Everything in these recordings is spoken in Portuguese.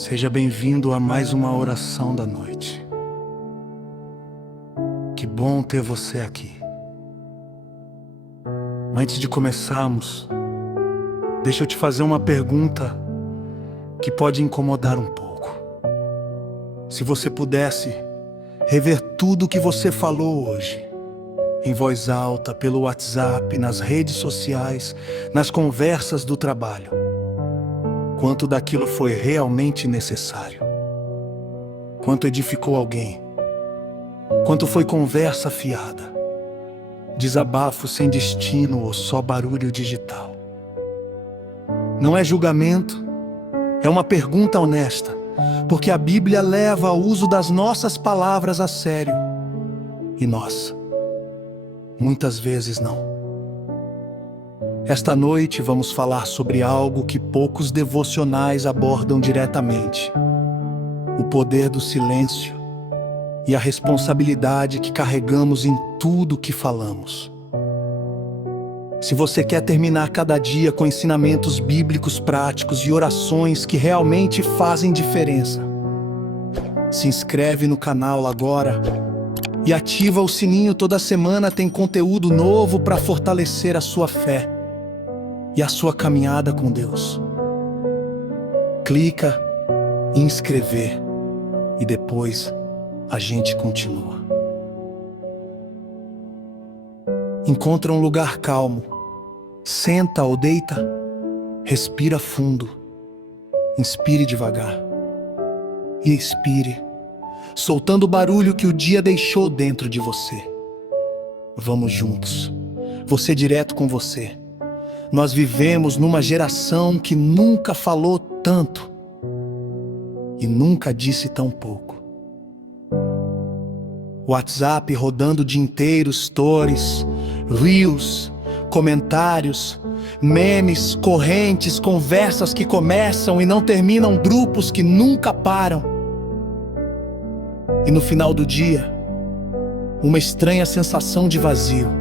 Seja bem-vindo a mais uma oração da noite. Que bom ter você aqui. Antes de começarmos, deixa eu te fazer uma pergunta que pode incomodar um pouco. Se você pudesse rever tudo o que você falou hoje, em voz alta, pelo WhatsApp, nas redes sociais, nas conversas do trabalho, quanto daquilo foi realmente necessário? Quanto edificou alguém? Quanto foi conversa fiada? Desabafo sem destino ou só barulho digital? Não é julgamento, é uma pergunta honesta, porque a Bíblia leva o uso das nossas palavras a sério. E nós, muitas vezes não. Esta noite vamos falar sobre algo que poucos devocionais abordam diretamente: o poder do silêncio e a responsabilidade que carregamos em tudo que falamos. Se você quer terminar cada dia com ensinamentos bíblicos práticos e orações que realmente fazem diferença, se inscreve no canal agora e ativa o sininho. Toda semana tem conteúdo novo para fortalecer a sua fé e a sua caminhada com Deus. Clica em inscrever e depois a gente continua. Encontra um lugar calmo, senta ou deita, respira fundo, inspire devagar e expire, soltando o barulho que o dia deixou dentro de você. Vamos juntos, você direto com você. Nós vivemos numa geração que nunca falou tanto e nunca disse tão pouco. WhatsApp rodando o dia inteiro, stories, reels, comentários, memes, correntes, conversas que começam e não terminam, grupos que nunca param. E no final do dia, uma estranha sensação de vazio,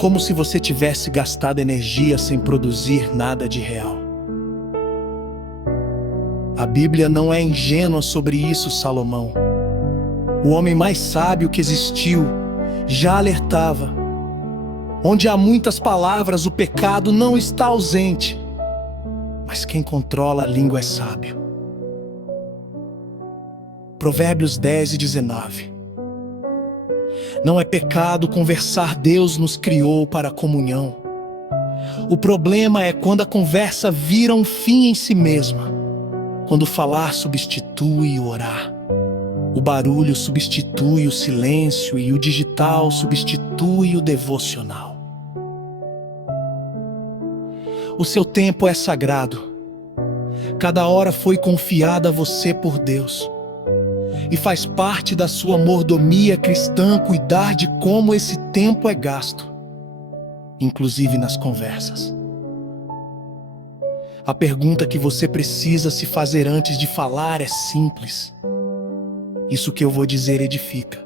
como se você tivesse gastado energia sem produzir nada de real. A Bíblia não é ingênua sobre isso. Salomão, o homem mais sábio que existiu, já alertava: onde há muitas palavras, o pecado não está ausente, mas quem controla a língua é sábio. Provérbios 10:19. Não é pecado conversar, Deus nos criou para a comunhão. O problema é quando a conversa vira um fim em si mesma, quando falar substitui o orar. O barulho substitui o silêncio e o digital substitui o devocional. O seu tempo é sagrado. Cada hora foi confiada a você por Deus. E faz parte da sua mordomia cristã cuidar de como esse tempo é gasto, inclusive nas conversas. A pergunta que você precisa se fazer antes de falar é simples: isso que eu vou dizer edifica?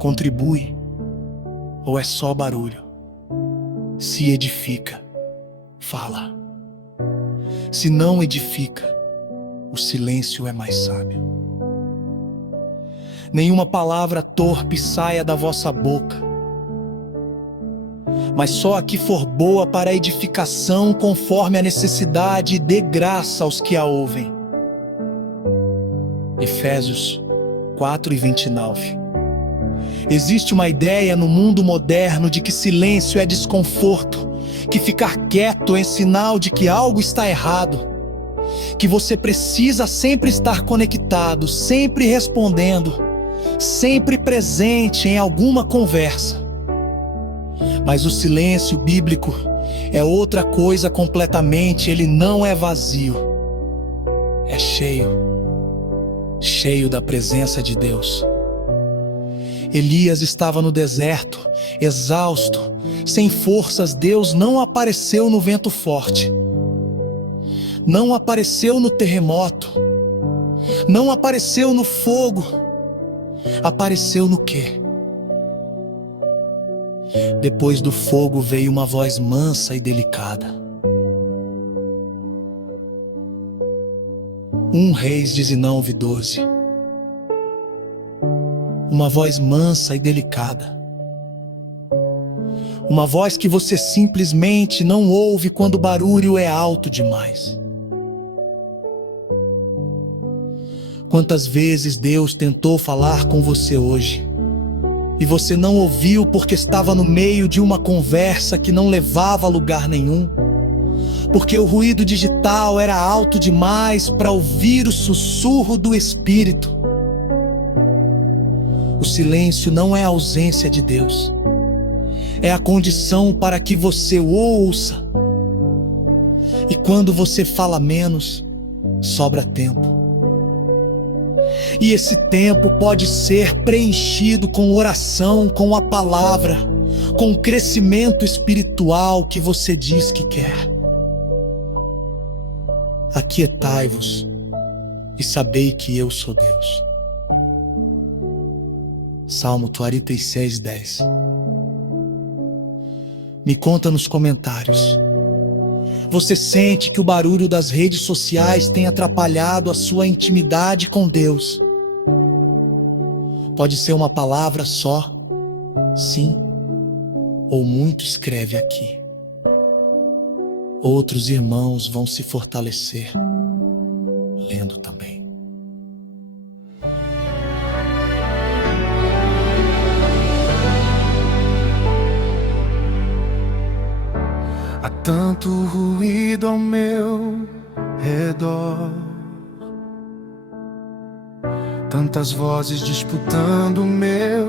Contribui? Ou é só barulho? Se edifica, fala. Se não edifica, o silêncio é mais sábio. Nenhuma palavra torpe saia da vossa boca, mas só a que for boa para a edificação conforme a necessidade, e dê graça aos que a ouvem. Efésios 4:29. Existe uma ideia no mundo moderno de que silêncio é desconforto, que ficar quieto é sinal de que algo está errado, que você precisa sempre estar conectado, sempre respondendo, sempre presente em alguma conversa. Mas o silêncio bíblico é outra coisa completamente. Ele não é vazio, é cheio da presença de Deus. Elias estava no deserto, exausto, sem forças. Deus não apareceu no vento forte, não apareceu no terremoto, não apareceu no fogo. Apareceu no quê? Depois do fogo veio uma voz mansa e delicada. 1 Reis 19:12. Uma voz mansa e delicada. Uma voz que você simplesmente não ouve quando o barulho é alto demais. Quantas vezes Deus tentou falar com você hoje e você não ouviu porque estava no meio de uma conversa que não levava a lugar nenhum? Porque o ruído digital era alto demais para ouvir o sussurro do Espírito. O silêncio não é a ausência de Deus. É a condição para que você o ouça. E quando você fala menos, sobra tempo. E esse tempo pode ser preenchido com oração, com a palavra, com o crescimento espiritual que você diz que quer. Aquietai-vos e sabei que eu sou Deus. Salmo 46:10. Me conta nos comentários. Você sente que o barulho das redes sociais tem atrapalhado a sua intimidade com Deus? Pode ser uma palavra só, sim, ou muito escreve aqui. Outros irmãos vão se fortalecer, lendo também. Há tanto ruído ao meu redor, tantas vozes disputando o meu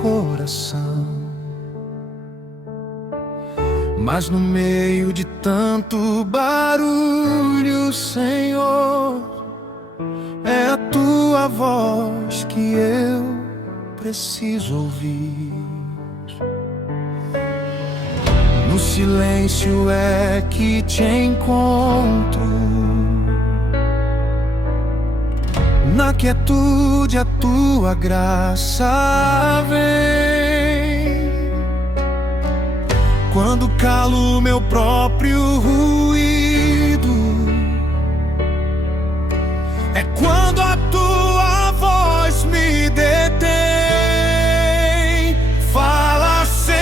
coração. Mas no meio de tanto barulho, Senhor, é a tua voz que eu preciso ouvir. No silêncio é que te encontro, na quietude a tua graça vem. Quando calo meu próprio ruído, é quando a tua voz me detém. Fala, Senhor,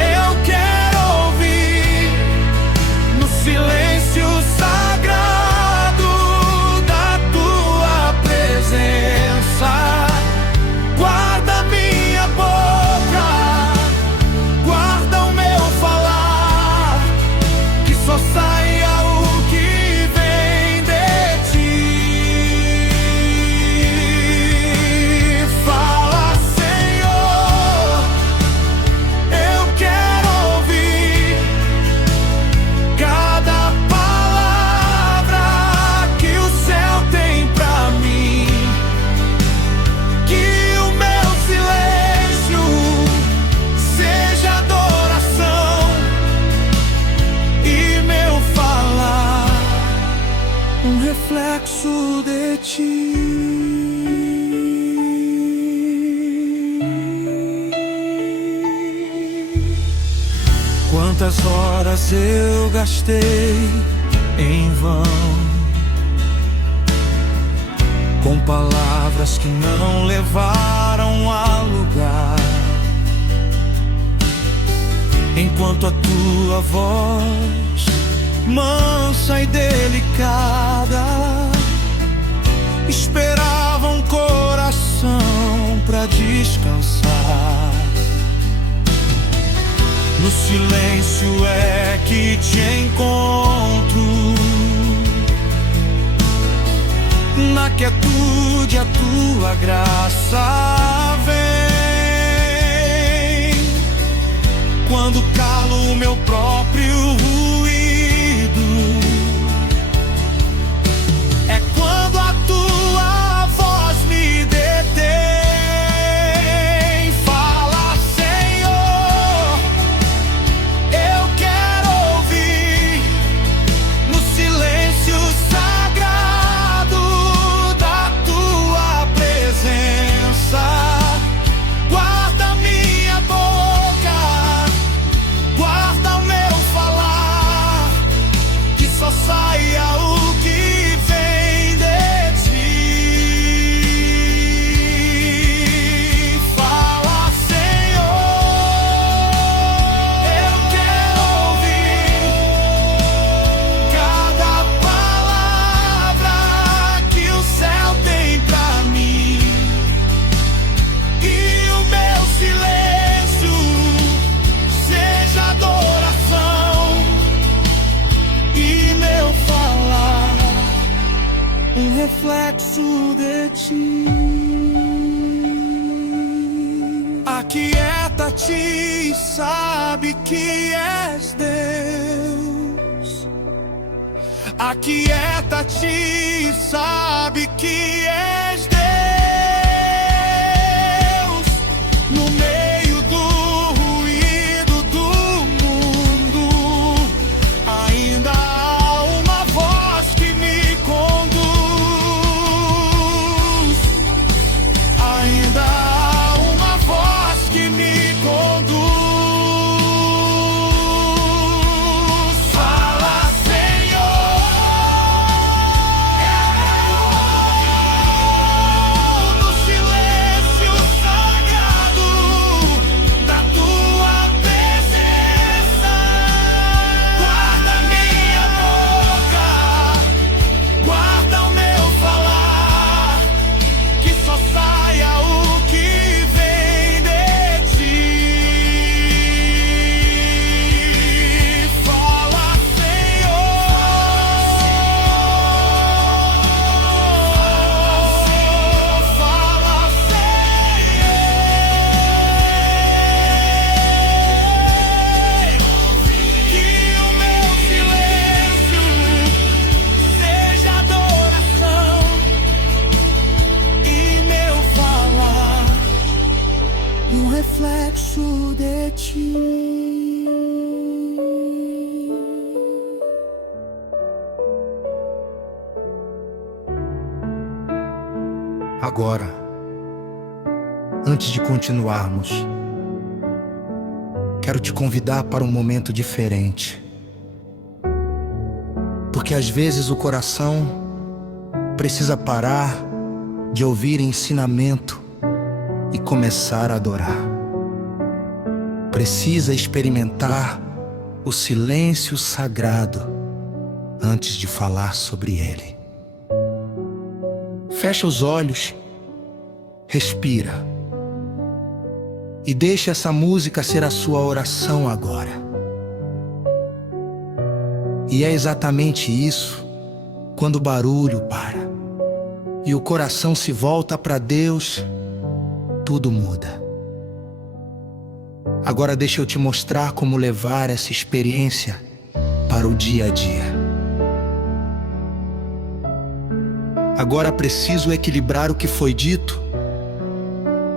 eu quero ouvir no silêncio sagrado da tua presença. Guarda minha boca, guarda o meu falar, que só saia o que vem de ti. Fala, Senhor, eu quero ouvir cada palavra que o céu tem pra mim. Que o meu silêncio seja adoração e meu falar um reflexo de ti. Quantas horas eu gastei em vão, com palavras que não levaram a lugar, enquanto a tua voz, mansa e delicada, esperava um coração pra descansar. No silêncio é que te encontro, na quietude a tua graça vem. Quando calo o meu próprio ruído, é quando a tua voz me detém. Fala, Senhor, eu quero ouvir no silêncio sagrado da tua presença. Guarda minha boca, guarda o meu falar, um reflexo de ti. Aquieta-te e sabe que és Deus. Aquieta-te e sabe que és Deus. No meio do ruído do mundo, ainda há uma voz que me conduz. Ainda há uma voz que me conduz. Fala, Senhor, no silêncio sagrado da tua presença. Guarda minha boca, guarda o meu falar, que só saia o que vem de ti. Fala, Senhor. Fala, Senhor. Que o meu silêncio seja adoração e meu falar um reflexo de ti. Agora, antes de continuarmos, quero te convidar para um momento diferente. Porque às vezes o coração precisa parar de ouvir ensinamento e começar a adorar. Precisa experimentar o silêncio sagrado antes de falar sobre ele. Fecha os olhos, respira e deixa essa música ser a sua oração agora. E é exatamente isso, quando o barulho para e o coração se volta para Deus, tudo muda. Agora deixa eu te mostrar como levar essa experiência para o dia a dia. Agora preciso equilibrar o que foi dito,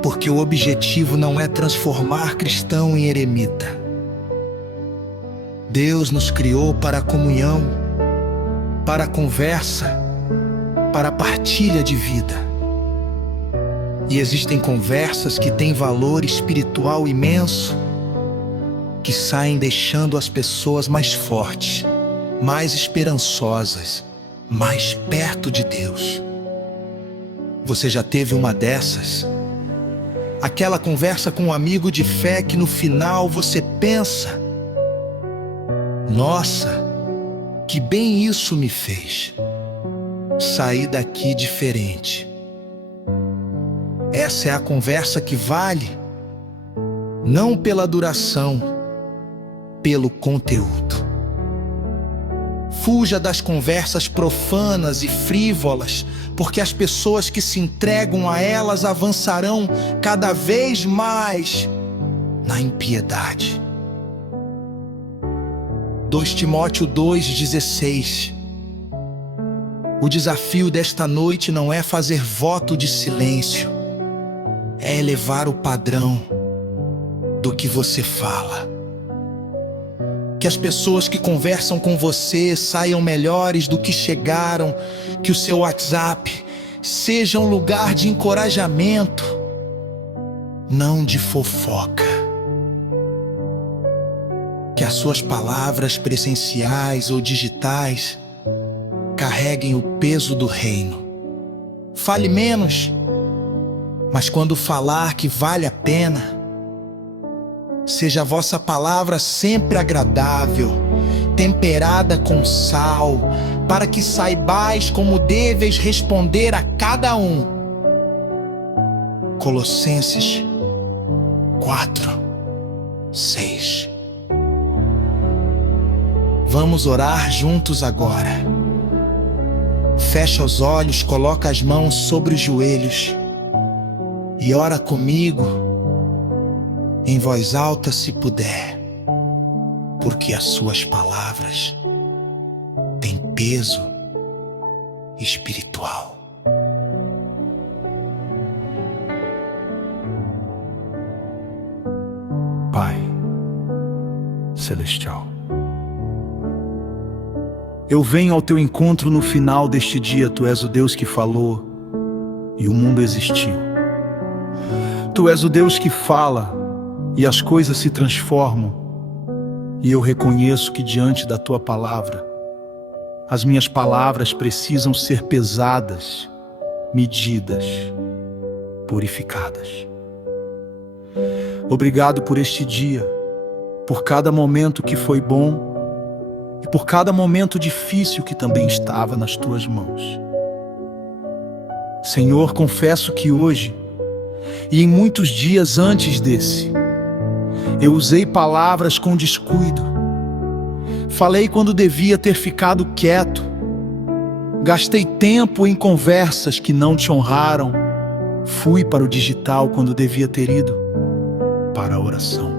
porque o objetivo não é transformar cristão em eremita. Deus nos criou para a comunhão, para a conversa, para a partilha de vida. E existem conversas que têm valor espiritual imenso, que saem deixando as pessoas mais fortes, mais esperançosas, mais perto de Deus. Você já teve uma dessas? Aquela conversa com um amigo de fé que no final você pensa: nossa, que bem isso me fez. Saí daqui diferente. Essa é a conversa que vale, não pela duração, pelo conteúdo. Fuja das conversas profanas e frívolas, porque as pessoas que se entregam a elas avançarão cada vez mais na impiedade. 2 Timóteo 2,16. O desafio desta noite não é fazer voto de silêncio, é elevar o padrão do que você fala. Que as pessoas que conversam com você saiam melhores do que chegaram, que o seu WhatsApp seja um lugar de encorajamento, não de fofoca. Que as suas palavras presenciais ou digitais carreguem o peso do reino. Fale menos, mas quando falar que vale a pena, seja a vossa palavra sempre agradável, temperada com sal, para que saibais como deveis responder a cada um. Colossenses 4:6. Vamos orar juntos agora. fecha os olhos, coloca as mãos sobre os joelhos e ora comigo em voz alta se puder, porque as suas palavras têm peso espiritual. Pai Celestial, eu venho ao teu encontro no final deste dia. Tu és o Deus que falou e o mundo existiu. Tu és o Deus que fala e as coisas se transformam. E eu reconheço que diante da tua palavra, as minhas palavras precisam ser pesadas, medidas, purificadas. Obrigado por este dia, por cada momento que foi bom e por cada momento difícil que também estava nas tuas mãos. Senhor, confesso que hoje, e em muitos dias antes desse, eu usei palavras com descuido. Falei quando devia ter ficado quieto. Gastei tempo em conversas que não te honraram. Fui para o digital quando devia ter ido para a oração.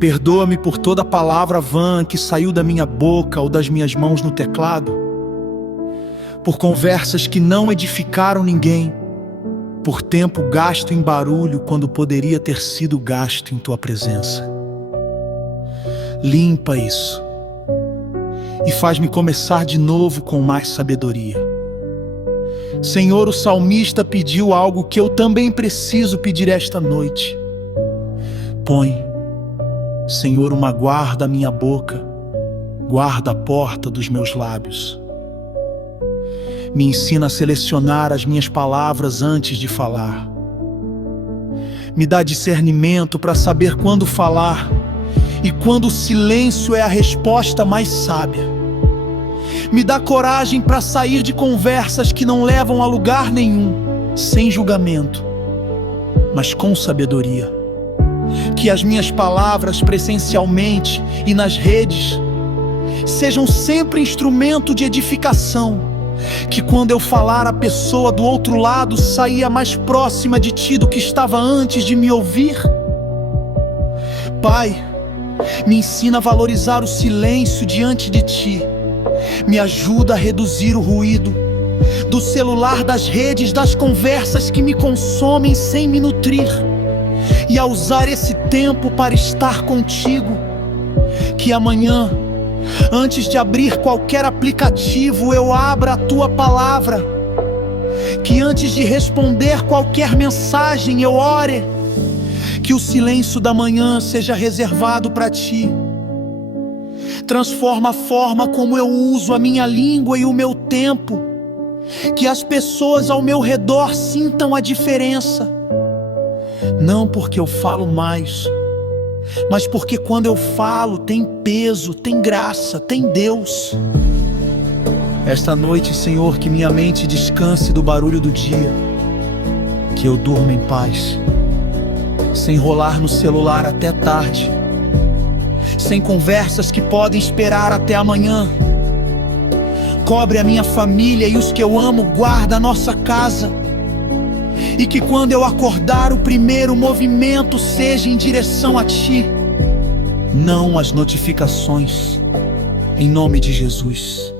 Perdoa-me por toda palavra vã que saiu da minha boca ou das minhas mãos no teclado, por conversas que não edificaram ninguém, por tempo gasto em barulho quando poderia ter sido gasto em tua presença. Limpa isso e faz-me começar de novo com mais sabedoria. Senhor, o salmista pediu algo que eu também preciso pedir esta noite. Põe, Senhor, uma guarda à minha boca, guarda a porta dos meus lábios. Me ensina a selecionar as minhas palavras antes de falar. Me dá discernimento para saber quando falar e quando o silêncio é a resposta mais sábia. Me dá coragem para sair de conversas que não levam a lugar nenhum, sem julgamento, mas com sabedoria. Que as minhas palavras presencialmente e nas redes sejam sempre instrumento de edificação. Que quando eu falar, a pessoa do outro lado saia mais próxima de ti do que estava antes de me ouvir. Pai, me ensina a valorizar o silêncio diante de ti. Me ajuda a reduzir o ruído do celular, das redes, das conversas que me consomem sem me nutrir, e a usar esse tempo para estar contigo. Que amanhã, antes de abrir qualquer aplicativo, eu abra a tua palavra. Que antes de responder qualquer mensagem, eu ore. Que o silêncio da manhã seja reservado para ti. Transforma a forma como eu uso a minha língua e o meu tempo. Que as pessoas ao meu redor sintam a diferença. Não porque eu falo mais, mas porque quando eu falo tem peso, tem graça, tem Deus. Esta noite, Senhor, que minha mente descanse do barulho do dia, que eu durma em paz, sem rolar no celular até tarde, sem conversas que podem esperar até amanhã. Cobre a minha família e os que eu amo, guarda a nossa casa. E que quando eu acordar, o primeiro movimento seja em direção a ti, não as notificações. Em nome de Jesus.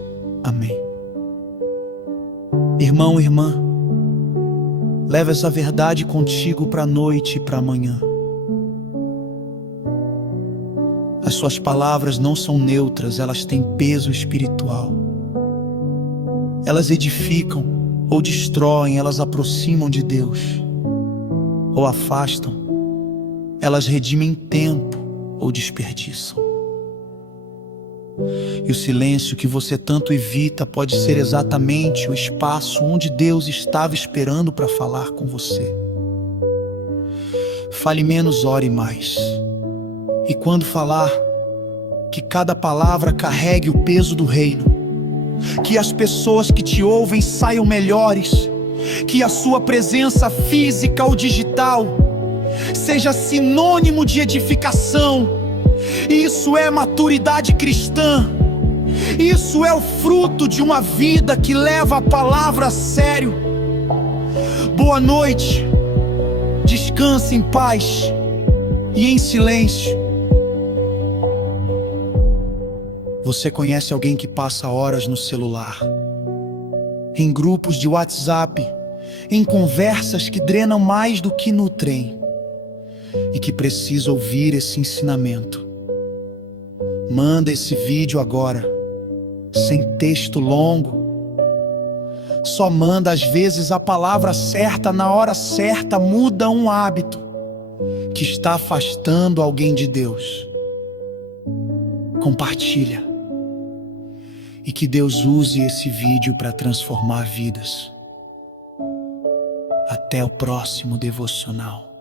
Amém. Irmão, irmã, leva essa verdade contigo para a noite e para amanhã. As suas palavras não são neutras, elas têm peso espiritual. Elas edificam ou destroem, elas aproximam de Deus ou afastam, elas redimem tempo ou desperdiçam. E o silêncio que você tanto evita pode ser exatamente o espaço onde Deus estava esperando para falar com você. Fale menos, ore mais. E quando falar, que cada palavra carregue o peso do reino. Que as pessoas que te ouvem saiam melhores. Que a sua presença física ou digital seja sinônimo de edificação. Isso é maturidade cristã. Isso é o fruto de uma vida que leva a palavra a sério. Boa noite, descanse em paz e em silêncio. Você conhece alguém que passa horas no celular, em grupos de WhatsApp, em conversas que drenam mais do que nutrem, e que precisa ouvir esse ensinamento? Manda esse vídeo agora, sem texto longo. Só manda às vezes a palavra certa na hora certa. Muda um hábito que está afastando alguém de Deus. Compartilha. E que Deus use esse vídeo para transformar vidas. Até o próximo devocional.